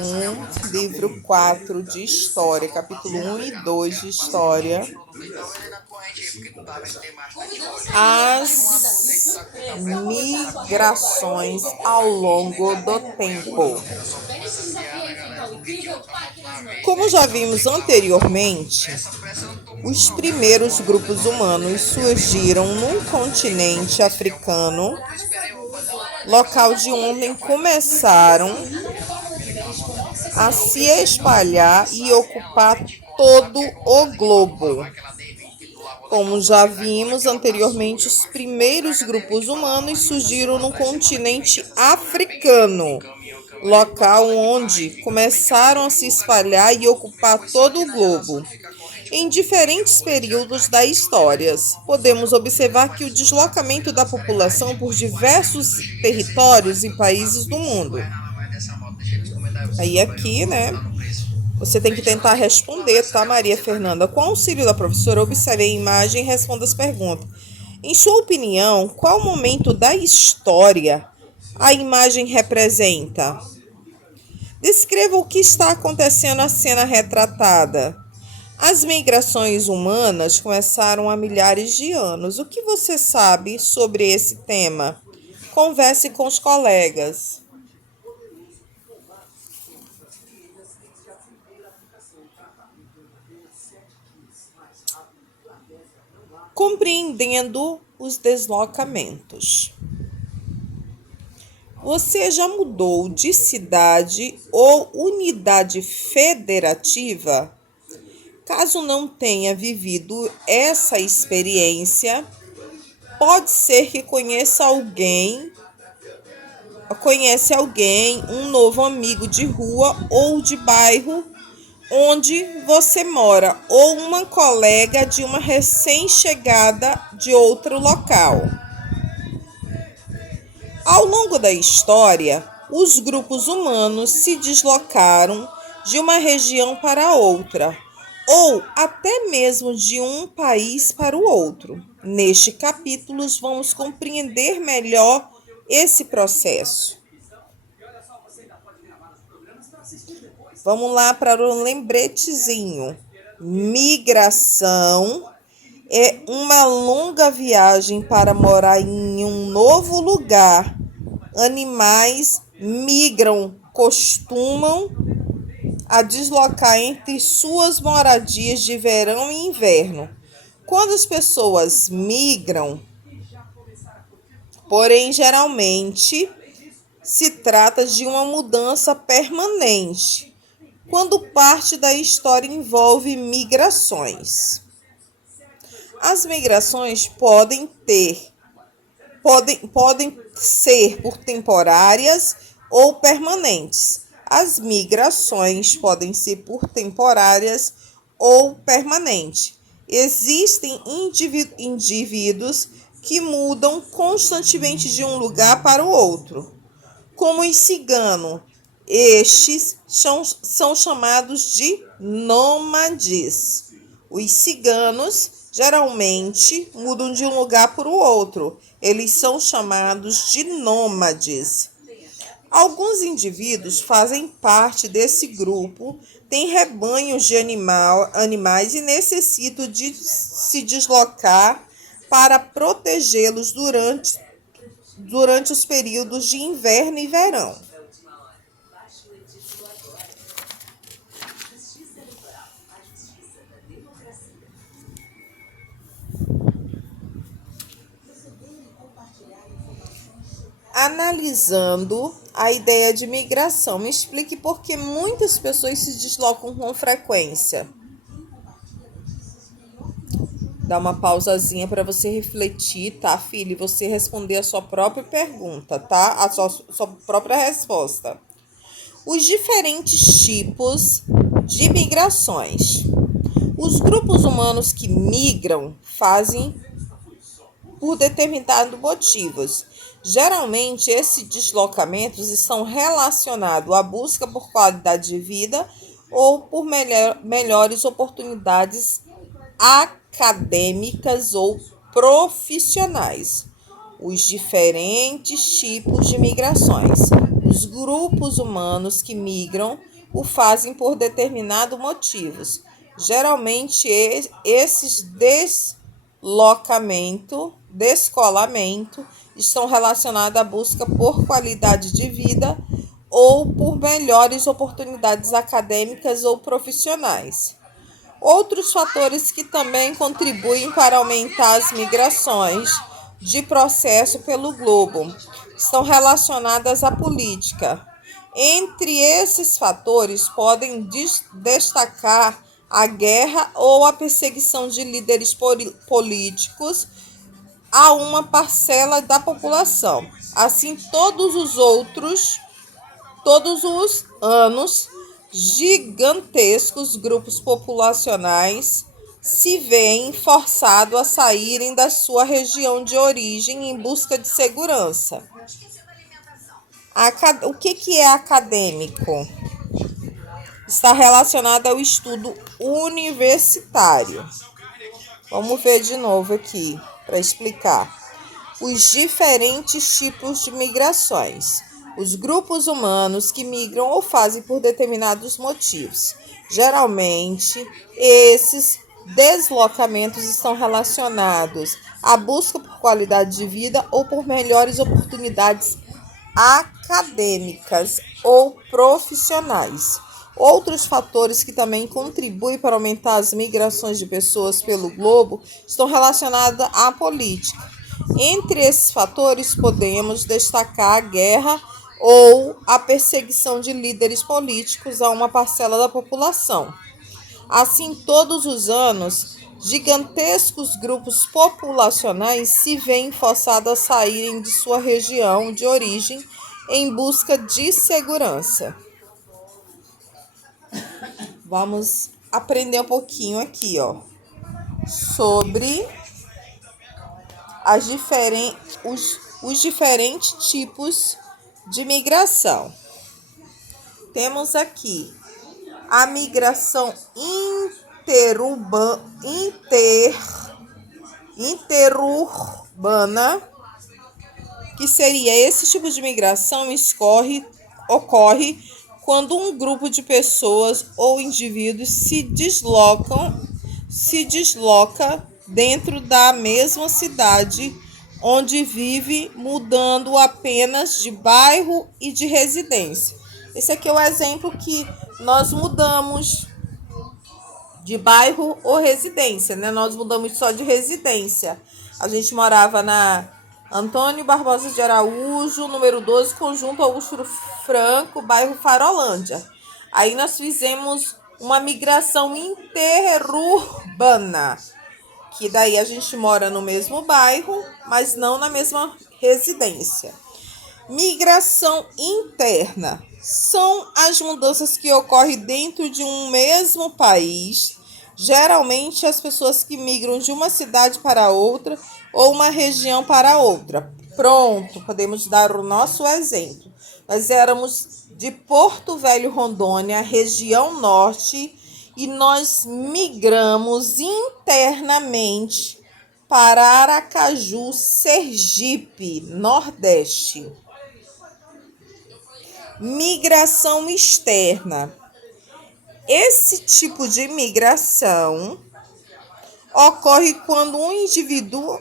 1, livro 4 de História, capítulo 1 e 2 de História. As migrações ao longo do tempo. Como já vimos anteriormente, os primeiros grupos humanos surgiram num continente africano, local de onde começaram a se espalhar e ocupar todo o globo. Como já vimos anteriormente, os primeiros grupos humanos surgiram no continente africano, local onde começaram a se espalhar e ocupar todo o globo. Em diferentes períodos da história, podemos observar que o deslocamento da população por diversos territórios e países do mundo. Aí aqui, você tem que tentar responder, tá, Maria Fernanda? Com o auxílio da professora, observe a imagem e responda as perguntas. Em sua opinião, qual momento da história a imagem representa? Descreva o que está acontecendo na cena retratada. As migrações humanas começaram há milhares de anos. O que você sabe sobre esse tema? Converse com os colegas. Compreendendo os deslocamentos. Você já mudou de cidade ou unidade federativa? Caso não tenha vivido essa experiência, pode ser que conheça alguém, um novo amigo de rua ou de bairro onde você mora, ou uma colega de uma recém-chegada de outro local. Ao longo da história, os grupos humanos se deslocaram de uma região para outra, ou até mesmo de um país para o outro. Neste capítulo, vamos compreender melhor esse processo. Vamos lá para o lembretezinho. Migração é uma longa viagem para morar em um novo lugar. Animais migram, costumam a deslocar entre suas moradias de verão e inverno. Quando as pessoas migram, porém, geralmente se trata de uma mudança permanente, quando parte da história envolve migrações. As migrações podem ser por temporárias ou permanentes. As migrações podem ser por temporárias ou permanentes. Existem indivíduos que mudam constantemente de um lugar para o outro, como os ciganos. Estes são chamados de nômades. Os ciganos geralmente mudam de um lugar para o outro. Eles são chamados de nômades. Alguns indivíduos fazem parte desse grupo, têm rebanhos de animais e necessitam de se deslocar para protegê-los durante os períodos de inverno e verão. Analisando a ideia de migração, me explique por que muitas pessoas se deslocam com frequência. Dá uma pausazinha para você refletir, tá, filho? E você responder a sua própria pergunta, tá? A sua própria resposta. Os diferentes tipos de migrações. Os grupos humanos que migram fazem por determinados motivos. Geralmente, esses deslocamentos estão relacionados à busca por qualidade de vida ou por melhores oportunidades acadêmicas ou profissionais. Os diferentes tipos de migrações. Os grupos humanos que migram o fazem por determinados motivos. Geralmente, esses descolamento estão relacionados à busca por qualidade de vida ou por melhores oportunidades acadêmicas ou profissionais. Outros fatores que também contribuem para aumentar as migrações de processo pelo globo estão relacionadas à política. Entre esses fatores podem destacar a guerra ou a perseguição de líderes políticos a uma parcela da população. Assim, todos os anos, gigantescos grupos populacionais se veem forçados a saírem da sua região de origem em busca de segurança. O que é acadêmico? Está relacionado ao estudo universitário. Vamos ver de novo aqui para explicar. Os diferentes tipos de migrações. Os grupos humanos que migram ou fazem por determinados motivos. Geralmente, esses deslocamentos estão relacionados à busca por qualidade de vida ou por melhores oportunidades acadêmicas ou profissionais. Outros fatores que também contribuem para aumentar as migrações de pessoas pelo globo estão relacionados à política. Entre esses fatores, podemos destacar a guerra ou a perseguição de líderes políticos a uma parcela da população. Assim, todos os anos, gigantescos grupos populacionais se veem forçados a saírem de sua região de origem em busca de segurança. Vamos aprender um pouquinho aqui, sobre os diferentes tipos de migração. Temos aqui a migração interurbana, que seria esse tipo de migração ocorre quando um grupo de pessoas ou indivíduos se desloca dentro da mesma cidade onde vive, mudando apenas de bairro e de residência. Esse aqui é o exemplo que nós mudamos de bairro ou residência, né? Nós mudamos só de residência. A gente morava na Antônio Barbosa de Araújo, número 12, Conjunto Augusto Franco, bairro Farolândia. Aí nós fizemos uma migração interurbana, que daí a gente mora no mesmo bairro, mas não na mesma residência. Migração interna são as mudanças que ocorrem dentro de um mesmo país. Geralmente, as pessoas que migram de uma cidade para outra ou uma região para outra. Pronto, podemos dar o nosso exemplo. Nós éramos de Porto Velho, Rondônia, região norte, e nós migramos internamente para Aracaju, Sergipe, Nordeste. Migração externa. Esse tipo de migração ocorre quando um indivíduo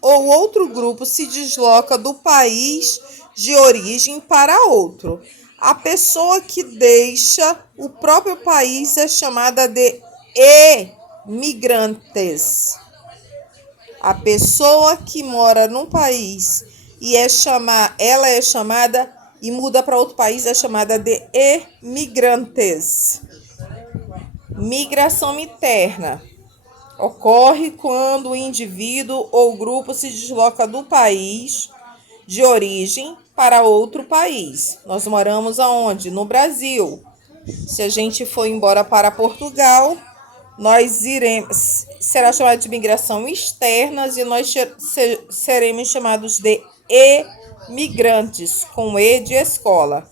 ou outro grupo se desloca do país de origem para outro. A pessoa que deixa o próprio país é chamada de emigrantes. A pessoa que mora num país e ela é chamada e muda para outro país é chamada de emigrantes. Migração interna ocorre quando o indivíduo ou grupo se desloca do país de origem para outro país. Nós moramos aonde? No Brasil. Se a gente for embora para Portugal, será chamado de migração externas e nós seremos chamados de emigrantes, com E de escola.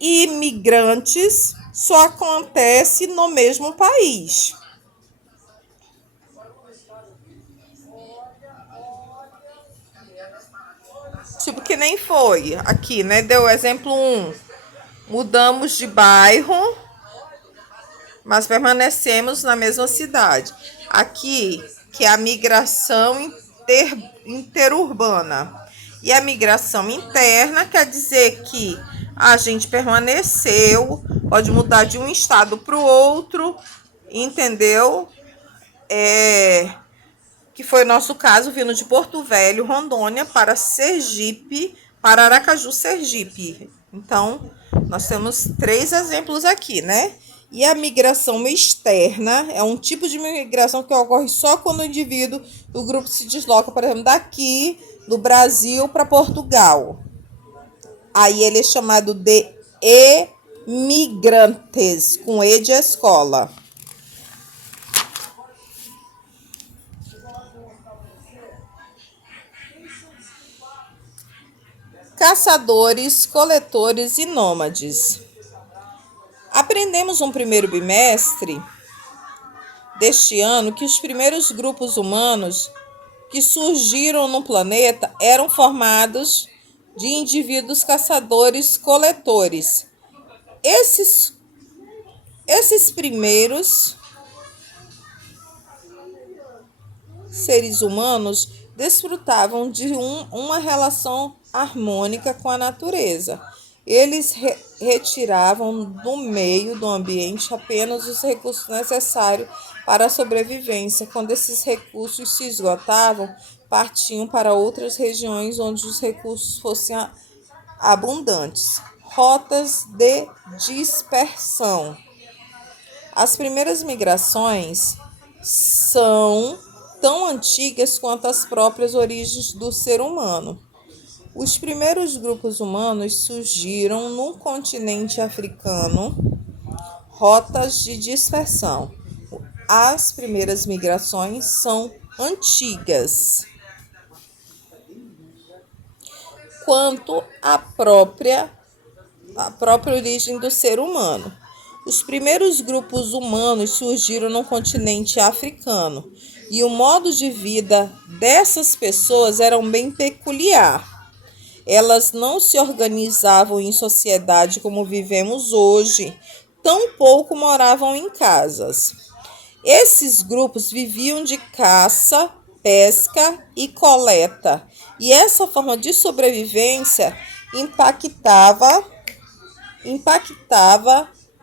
Imigrantes só acontece no mesmo país. Tipo, que nem foi aqui, né? Deu exemplo 1. Mudamos de bairro, mas permanecemos na mesma cidade. Aqui, que é a migração interurbana. E a migração interna quer dizer que a gente permaneceu, pode mudar de um estado para o outro, entendeu? Que foi o nosso caso, vindo de Porto Velho, Rondônia, para Sergipe, para Aracaju, Sergipe. Então, nós temos 3 exemplos aqui, né? E a migração externa é um tipo de migração que ocorre só quando o indivíduo do grupo se desloca, por exemplo, daqui do Brasil para Portugal. Aí ele é chamado de emigrantes, com E de escola. Caçadores, coletores e nômades. Aprendemos no primeiro bimestre deste ano que os primeiros grupos humanos que surgiram no planeta eram formados de indivíduos caçadores-coletores. Esses primeiros seres humanos desfrutavam de uma relação harmônica com a natureza. Eles retiravam do meio do ambiente apenas os recursos necessários para a sobrevivência. Quando esses recursos se esgotavam, partiam para outras regiões onde os recursos fossem abundantes. Rotas de dispersão. As primeiras migrações são tão antigas quanto as próprias origens do ser humano. Os primeiros grupos humanos surgiram no continente africano, rotas de dispersão. As primeiras migrações são antigas. Quanto à própria origem do ser humano. Os primeiros grupos humanos surgiram no continente africano e o modo de vida dessas pessoas era bem peculiar. Elas não se organizavam em sociedade como vivemos hoje, tampouco moravam em casas. Esses grupos viviam de caça, pesca e coleta, e essa forma de sobrevivência impactava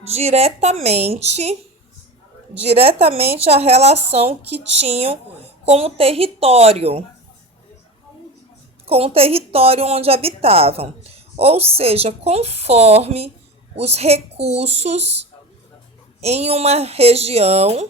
diretamente a relação que tinham com o território onde habitavam. Ou seja, conforme os recursos em uma região,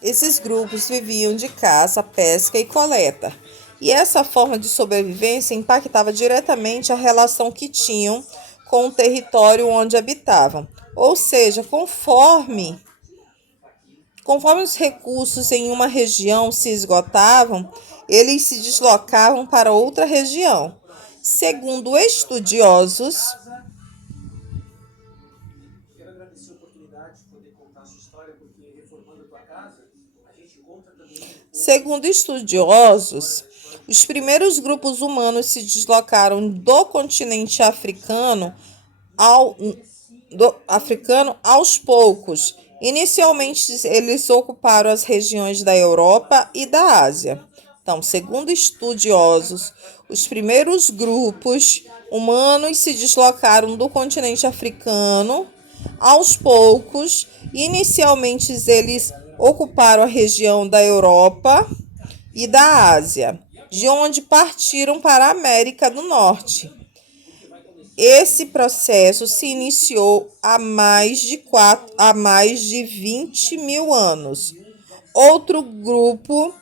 esses grupos viviam de caça, pesca e coleta. E essa forma de sobrevivência impactava diretamente a relação que tinham com o território onde habitavam. Ou seja, conforme os recursos em uma região se esgotavam, eles se deslocavam para outra região. Segundo estudiosos, os primeiros grupos humanos se deslocaram do continente africano aos poucos. Inicialmente, eles ocuparam as regiões da Europa e da Ásia. Então, segundo estudiosos, os primeiros grupos humanos se deslocaram do continente africano aos poucos. Inicialmente, eles ocuparam a região da Europa e da Ásia, de onde partiram para a América do Norte. Esse processo se iniciou há mais de 20 mil anos. Outro grupo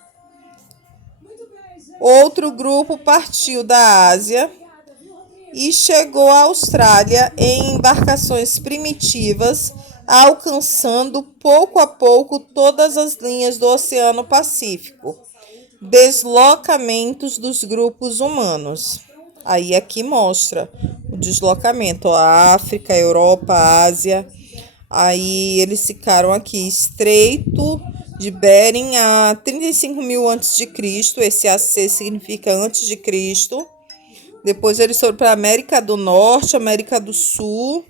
partiu da Ásia e chegou à Austrália em embarcações primitivas, alcançando pouco a pouco todas as linhas do Oceano Pacífico. Deslocamentos dos grupos humanos. Aí aqui mostra o deslocamento, a África, a Europa, a Ásia, Aí eles ficaram aqui, Estreito de Bering, a 35.000 a.C. Esse AC significa antes de Cristo. Depois eles foram para América do Norte, América do Sul.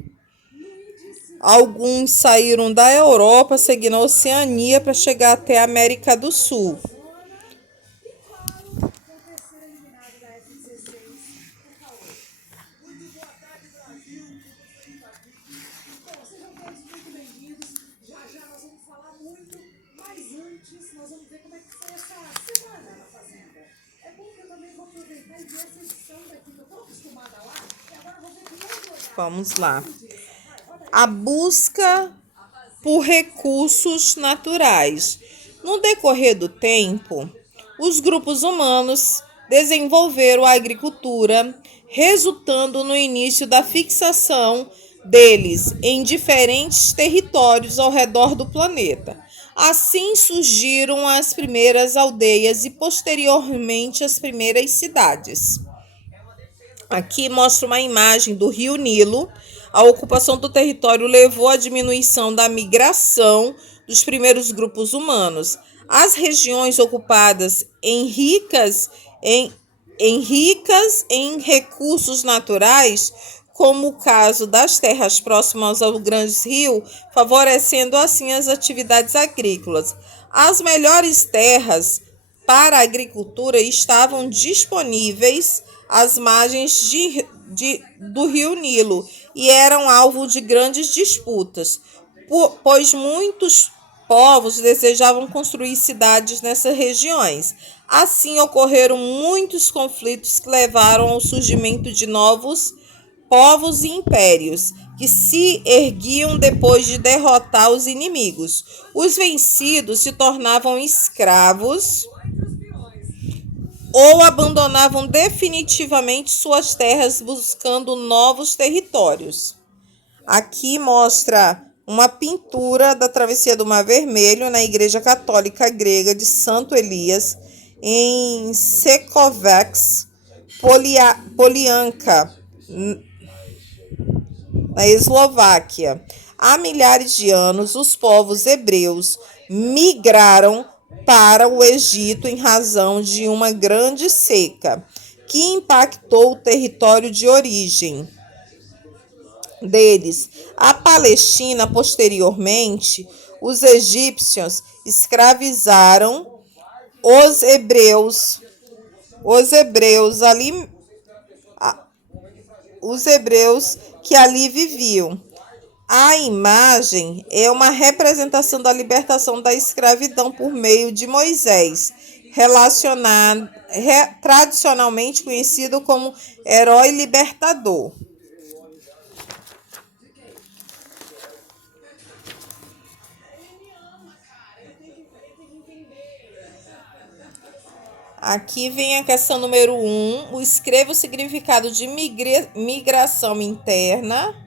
Alguns saíram da Europa, seguindo a Oceania para chegar até a América do Sul. Vamos lá. A busca por recursos naturais. No decorrer do tempo, os grupos humanos desenvolveram a agricultura, resultando no início da fixação deles em diferentes territórios ao redor do planeta. Assim surgiram as primeiras aldeias e posteriormente as primeiras cidades. Aqui mostra uma imagem do Rio Nilo. A ocupação do território levou à diminuição da migração dos primeiros grupos humanos. As regiões ocupadas ricas em recursos naturais, como o caso das terras próximas ao grande rio, favorecendo assim as atividades agrícolas. As melhores terras para a agricultura estavam disponíveis às margens do rio Nilo e eram alvo de grandes disputas, pois muitos povos desejavam construir cidades nessas regiões. Assim ocorreram muitos conflitos que levaram ao surgimento de novos povos e impérios, que se erguiam depois de derrotar os inimigos. Os vencidos se tornavam escravos ou abandonavam definitivamente suas terras buscando novos territórios. Aqui mostra uma pintura da travessia do Mar Vermelho na Igreja Católica Grega de Santo Elias, em Čekovac, Polianka, na Eslováquia. Há milhares de anos, os povos hebreus migraram para o Egito em razão de uma grande seca que impactou o território de origem deles. A Palestina, posteriormente, os egípcios escravizaram os hebreus que ali viviam. A imagem é uma representação da libertação da escravidão por meio de Moisés, tradicionalmente conhecido como herói libertador. Aqui vem a questão número 1. Escreva o significado de migração interna.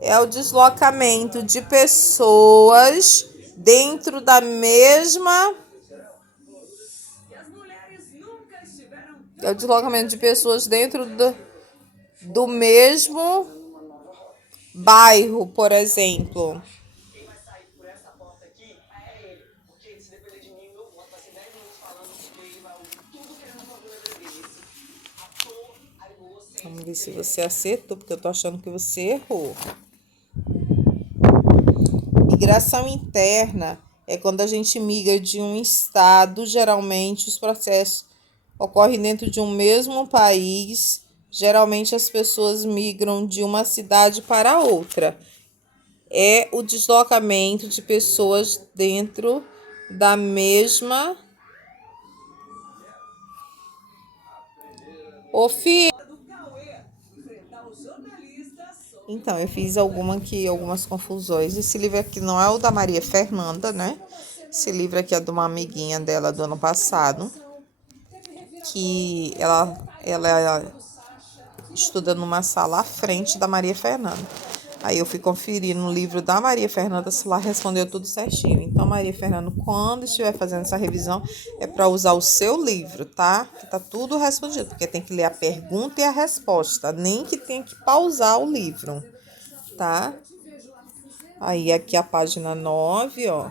É o deslocamento de pessoas dentro da mesma. É o deslocamento de pessoas dentro do mesmo bairro, por exemplo. Vamos ver se você acertou, porque eu tô achando que você errou. Migração interna é quando a gente migra de um estado, geralmente os processos ocorrem dentro de um mesmo país. Geralmente as pessoas migram de uma cidade para outra. É o deslocamento de pessoas dentro da mesma. Então, eu fiz algumas confusões. Esse livro aqui não é o da Maria Fernanda, né? Esse livro aqui é de uma amiguinha dela do ano passado, que ela estuda numa sala à frente da Maria Fernanda. Aí eu fui conferir no livro da Maria Fernanda se lá respondeu tudo certinho. Então, Maria Fernanda, quando estiver fazendo essa revisão, é para usar o seu livro, tá? Que tá tudo respondido, porque tem que ler a pergunta e a resposta, nem que tem que pausar o livro, tá? Aí aqui a página 9, ó,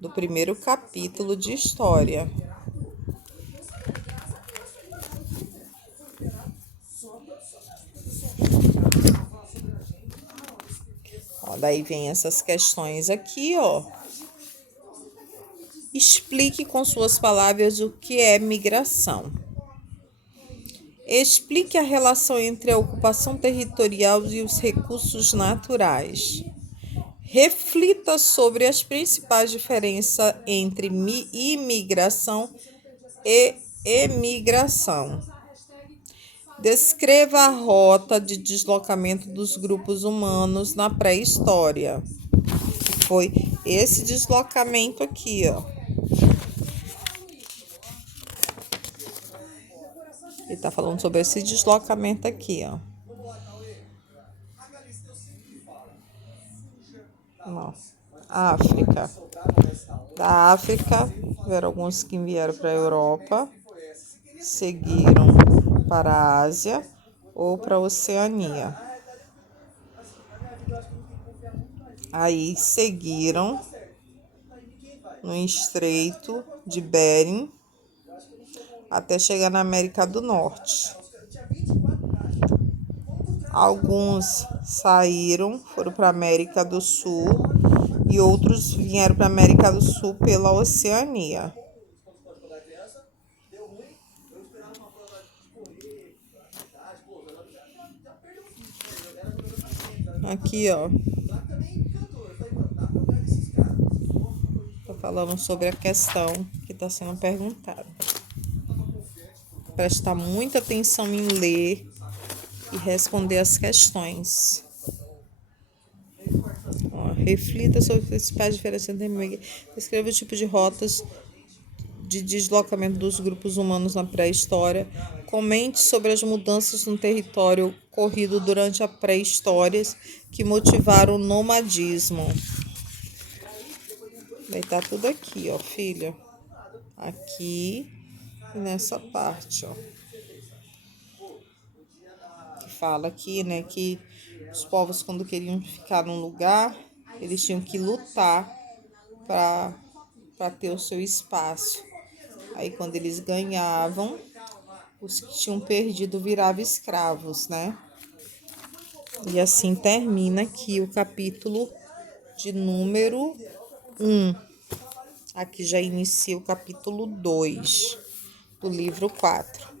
do primeiro capítulo de história. Ó, daí vem essas questões aqui, ó. Explique com suas palavras o que é migração. Explique a relação entre a ocupação territorial e os recursos naturais. Reflita sobre as principais diferenças entre imigração e emigração. Descreva a rota de deslocamento dos grupos humanos na pré-história. Foi esse deslocamento aqui, ó. Ele está falando sobre esse deslocamento aqui, ó. África. Da África, vieram alguns que vieram para a Europa, seguiram para a Ásia ou para a Oceania. Aí seguiram no Estreito de Bering até chegar na América do Norte. Alguns saíram, foram para a América do Sul e outros vieram para a América do Sul pela Oceania. Aqui, ó. Tô falando sobre a questão que está sendo perguntada. Prestar muita atenção em ler e responder as questões. Ó, reflita sobre as principais diferenças entre migração. Descreva o tipo de rotas de deslocamento dos grupos humanos na pré-história. Comente sobre as mudanças no território ocorrido durante a pré-história que motivaram o nomadismo. Vai estar tudo aqui, ó, filha. Aqui e nessa parte, ó. Que fala aqui, né, que os povos, quando queriam ficar num lugar, eles tinham que lutar para ter o seu espaço. Aí, quando eles ganhavam, os que tinham perdido viravam escravos, né? E assim termina aqui o capítulo de número 1. Aqui já inicia o capítulo 2 do livro 4.